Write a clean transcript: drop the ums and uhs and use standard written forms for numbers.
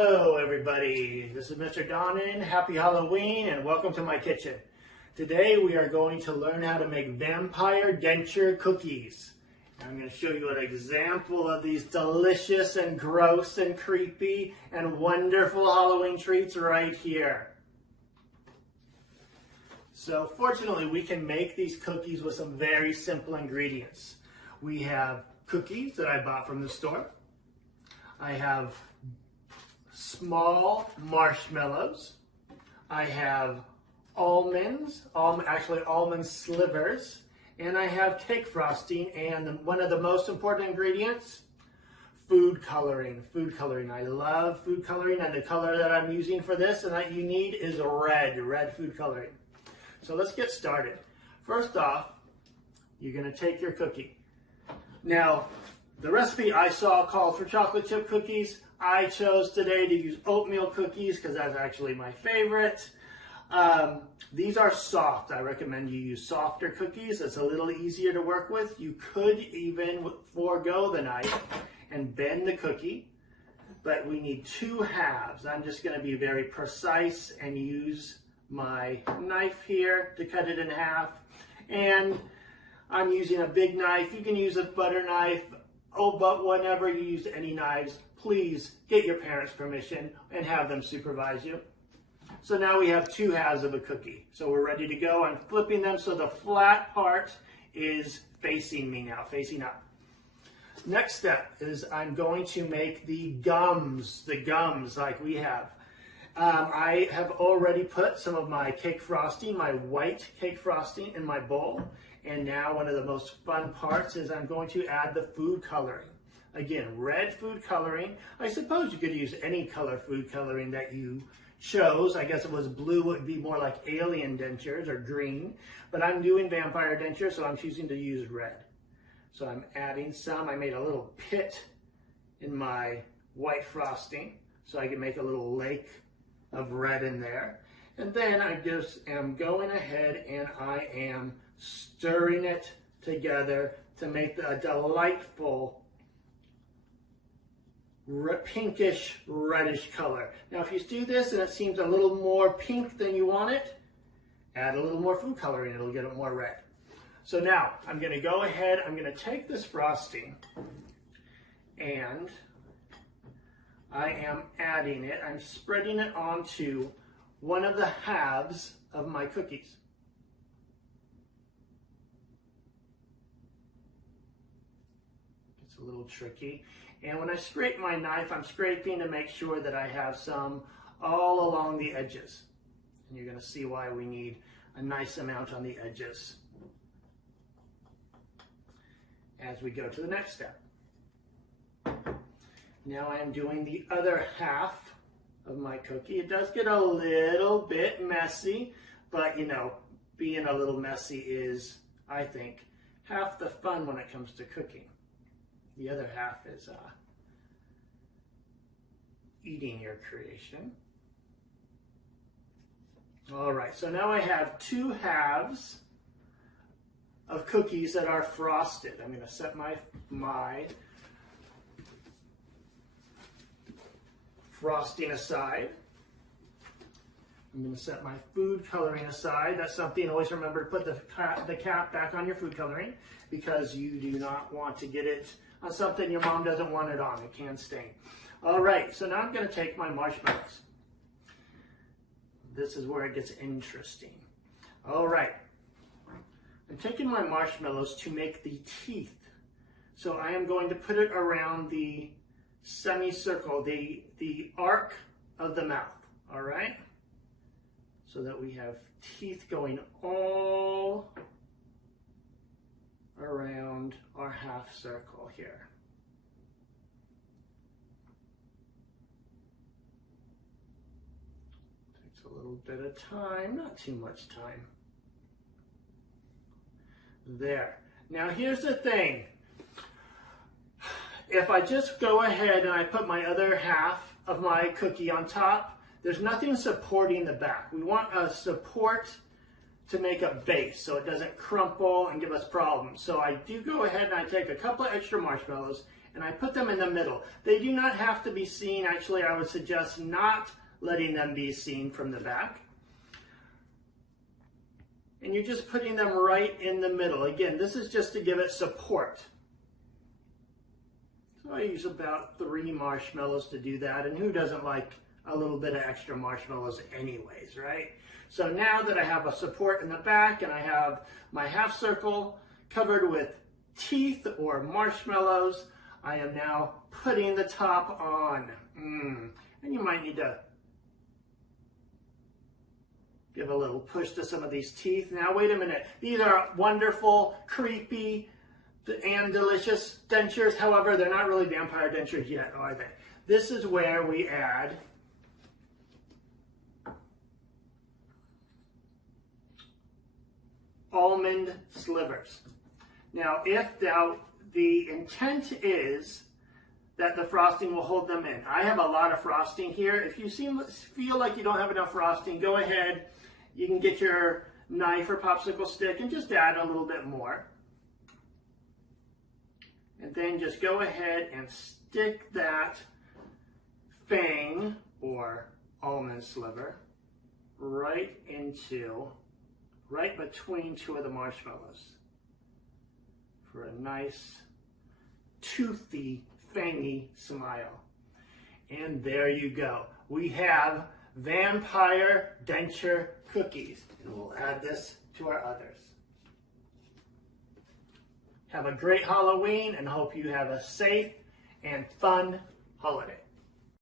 Hello everybody, this is Mr. Donnan. Happy Halloween and welcome to my kitchen. Today we are going to learn how to make vampire denture cookies. I'm going to show you an example of these delicious and gross and creepy and wonderful Halloween treats right here. So fortunately we can make these cookies with some very simple ingredients. We have cookies that I bought from the store. I have small marshmallows. I have almonds, almond slivers, and I have cake frosting, and one of the most important ingredients, food coloring. Food coloring. I love food coloring, and the color that I'm using for this and that you need is red food coloring. So let's get started. First off, you're going to take your cookie. Now, the recipe I saw called for chocolate chip cookies. I chose today to use oatmeal cookies because that's actually my favorite. These are soft. I recommend you use softer cookies. It's a little easier to work with. You could even forego the knife and bend the cookie, but we need 2 halves. I'm just going to be very precise and use my knife here to cut it in half. And I'm using a big knife. You can use a butter knife. Oh, but whenever you use any knives, please get your parents' permission and have them supervise you. So now we have 2 halves of a cookie. So we're ready to go. I'm flipping them so the flat part is facing me now, facing up. Next step is I'm going to make the gums like we have. I have already put some of my cake frosting, my white cake frosting, in my bowl. And now one of the most fun parts is I'm going to add the food coloring. Again, red food coloring. I suppose you could use any color food coloring that you chose. I guess it was blue, would be more like alien dentures, or green. But I'm doing vampire dentures, so I'm choosing to use red. So I'm adding some. I made a little pit in my white frosting so I can make a little lake of red in there. And then I just am going ahead and I am stirring it together to make a delightful pinkish reddish color. Now if you do this and it seems a little more pink than you want it, add a little more food coloring, it'll get it more red. So now I'm going to go ahead, I'm going to take this frosting and I am adding it, I'm spreading it onto one of the halves of my cookies. It's a little tricky. And when I scrape my knife, I'm scraping to make sure that I have some all along the edges. And you're going to see why we need a nice amount on the edges as we go to the next step. Now I am doing the other half of my cookie. It does get a little bit messy, but you know, being a little messy is, I think, half the fun when it comes to cooking. The other half is eating your creation. All right, so now I have 2 halves of cookies that are frosted. I'm going to set my frosting aside. I'm going to set my food coloring aside. That's something, always remember to put the cap back on your food coloring because you do not want to get it on something your mom doesn't want it on. It can stain. All right, so now I'm going to take my marshmallows. This is where it gets interesting. All right, I'm taking my marshmallows to make the teeth. So I am going to put it around the semicircle, the arc of the mouth, all right? So that we have teeth going all around our half circle here. Takes a little bit of time, not too much time. There. Now here's the thing. If I just go ahead and I put my other half of my cookie on top, there's nothing supporting the back. We want a support to make a base so it doesn't crumple and give us problems. So I do go ahead and I take a couple of extra marshmallows and I put them in the middle. They do not have to be seen. Actually, I would suggest not letting them be seen from the back. And you're just putting them right in the middle. Again, this is just to give it support. So I use about 3 marshmallows to do that, and who doesn't like a little bit of extra marshmallows anyways, right? So now that I have a support in the back and I have my half circle covered with teeth or marshmallows, I am now putting the top on. And you might need to give a little push to some of these teeth. Now, wait a minute. These are wonderful, creepy, and delicious dentures. However, they're not really vampire dentures yet, are they? This is where we add almond slivers. Now, if the intent is that the frosting will hold them in. I have a lot of frosting here. If you feel like you don't have enough frosting, go ahead. You can get your knife or popsicle stick and just add a little bit more. And then just go ahead and stick that fang or almond sliver right between 2 of the marshmallows for a nice, toothy, fangy smile. And there you go. We have vampire denture cookies. And we'll add this to our others. Have a great Halloween and hope you have a safe and fun holiday.